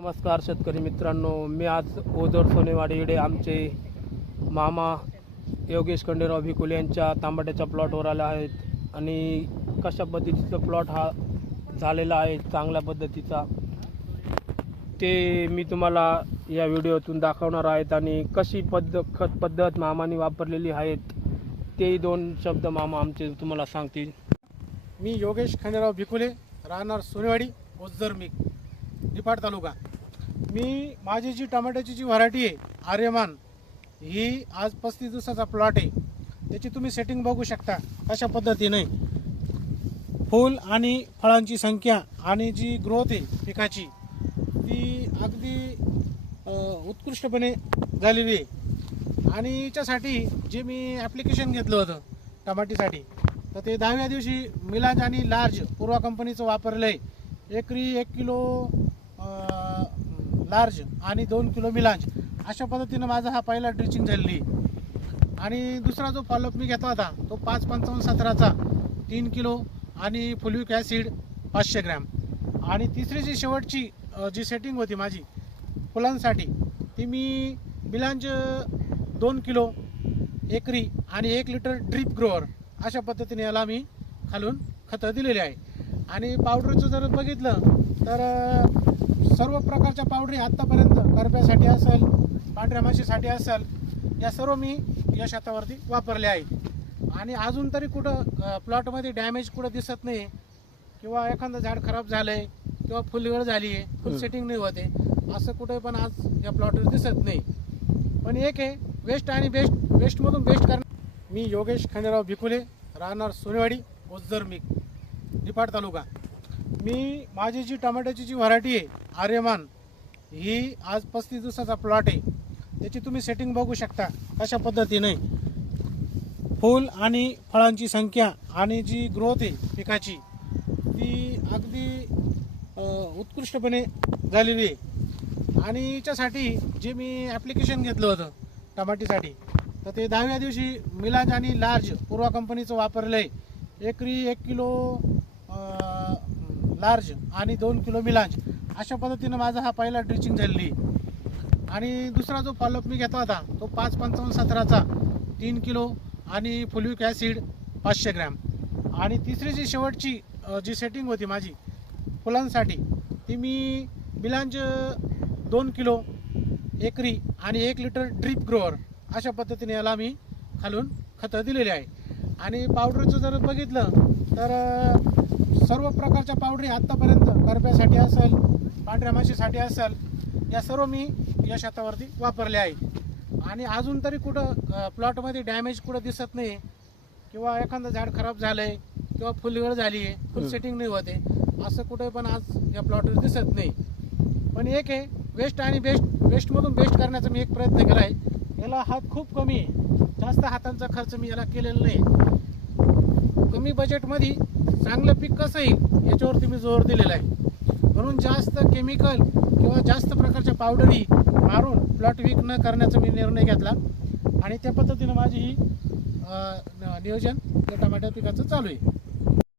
नमस्कार शेतकरी मित्रांनो, मी आज ओझर सोनेवाडी इकडे आमचे मामा योगेश खंडेराव भिकुले यांच्या तांबट्याच्या प्लॉटवर आले आहेत आणि कशा पद्धतीचा प्लॉट हा झालेला आहे चांगल्या पद्धतीचा ते मी तुम्हाला या व्हिडिओतून दाखवणार आहेत आणि कशी खत पद्धत मामाने वापरलेली आहेत ते दोन शब्द मामा आमचे तुम्हाला सांगतील। मी योगेश खंडेराव भिकुले, राहणार सोनेवाडी, ओझर निफाड तालुका। मी माझी जी टमाट्याची जी व्हरायटी आहे आर्यमान, ही आज 35 दिवसाचा प्लॉट आहे। त्याची तुम्ही सेटिंग बघू शकता कशा पद्धतीने फूल आणि फळांची संख्या आणि जी ग्रोथ आहे पिकाची ती अगदी उत्कृष्टपणे झालेली आहे। आणि याच्यासाठी जे मी ॲप्लिकेशन घेतलं होतं टमाटीसाठी, तर ते 10व्या दिवशी मिलाज आणि लार्ज पूर्वा कंपनीचं वापरलं आहे। एकरी 1 किलो लार्ज आणि 2 किलो मिलाज अशा पद्धतीनं माझा हा पहिला ड्रिचिंग झालेली। आणि दुसरा जो फॉलोअप मी घेतला होता तो 5-55-17चा 3 किलो आणि फुलिक ॲसिड 500 ग्रॅम। आणि तिसरी जी शेवटची जी सेटिंग होती माझी फुलांसाठी ती मी मिलांज 2 किलो एकरी आणि 1 लिटर ड्रीप ग्रोअर अशा पद्धतीने याला मी खालून खतं दिलेली आहे। आणि पावडरचं जर बघितलं तर सर्व प्रकारच्या पावडरी आत्तापर्यंत करप्यासाठी असेल, पांढऱ्या माशीसाठी असेल, या सर्व मी या शेतावरती वापरल्या आहेत। आणि अजून तरी कुठं प्लॉटमध्ये डॅमेज कुठं दिसत नाही किंवा एखादं झाड खराब झालं आहे किंवा फुलगळ झाली आहे, फुल सेटिंग नाही होते असं कुठे पण आज या प्लॉटवर दिसत नाही। पण एक आहे वेस्ट आणि वेस्टमधून बेस्ट करणं। मी योगेश खंडेराव भिकुले, राहणार सोनेवाडी, ओझर निफाड तालुका। मी माझी जी टमाट्याची जी व्हरायटी आहे आर्यमान, ही आज 35 दिवसाचा प्लॉट आहे। त्याची तुम्ही सेटिंग बघू शकता कशा पद्धतीने फूल आणि फळांची संख्या आणि जी ग्रोथ आहे पिकाची ती अगदी उत्कृष्टपणे झालेली आहे। आणि याच्यासाठी जे मी ॲप्लिकेशन घेतलं होतं टमाटीसाठी, तर ते 10व्या दिवशी मिलाज आणि लार्ज पूर्वा कंपनीचं वापरलं आहे। एकरी 1 किलो लार्ज आणि 2 किलो मिलाज अशा पद्धतीनं माझा हा पहिला ड्रिचिंग झालेली। आणि दुसरा जो फॉलोअप मी घेतला होता तो 5-55-17चा 3 किलो आणि फुलिक ॲसिड 500 ग्रॅम। आणि तिसरी जी शेवटची जी सेटिंग होती माझी फुलांसाठी ती मी मिलांज 2 किलो एकरी आणि 1 लिटर ड्रीप ग्रोअर अशा पद्धतीने याला मी खालून खतं दिलेली आहे। आणि पावडरचं जर बघितलं तर सर्व प्रकारच्या पावडरी आत्तापर्यंत करप्यासाठी असेल, पांढऱ्या माशीसाठी असेल, या सर्व मी या शेतावरती वापरल्या आहेत। आणि अजून तरी कुठं प्लॉटमध्ये डॅमेज कुठं दिसत नाही किंवा एखादं झाड खराब झालं आहे किंवा फुलगळ झाली आहे, फुल सेटिंग नाही होते असं कुठे पण आज या प्लॉटवर दिसत नाही। पण एक आहे वेस्ट आणि वेस्टमधून बेस्ट करण्याचा मी एक प्रयत्न केला आहे। याला हात खूप कमी आहे, जास्त हातांचा खर्च मी याला केलेला नाही। कमी बजेटमध्ये चांगलं पीक कसं येईल याच्यावरती मी जोर दिलेला आहे। म्हणून जास्त केमिकल किंवा जास्त प्रकारच्या पावडरी मारून प्लॉट वीक न करण्याचा मी निर्णय घेतला। आणि त्या पद्धतीनं माझी ही नियोजन या टमाट्या पिकाचं चालू आहे।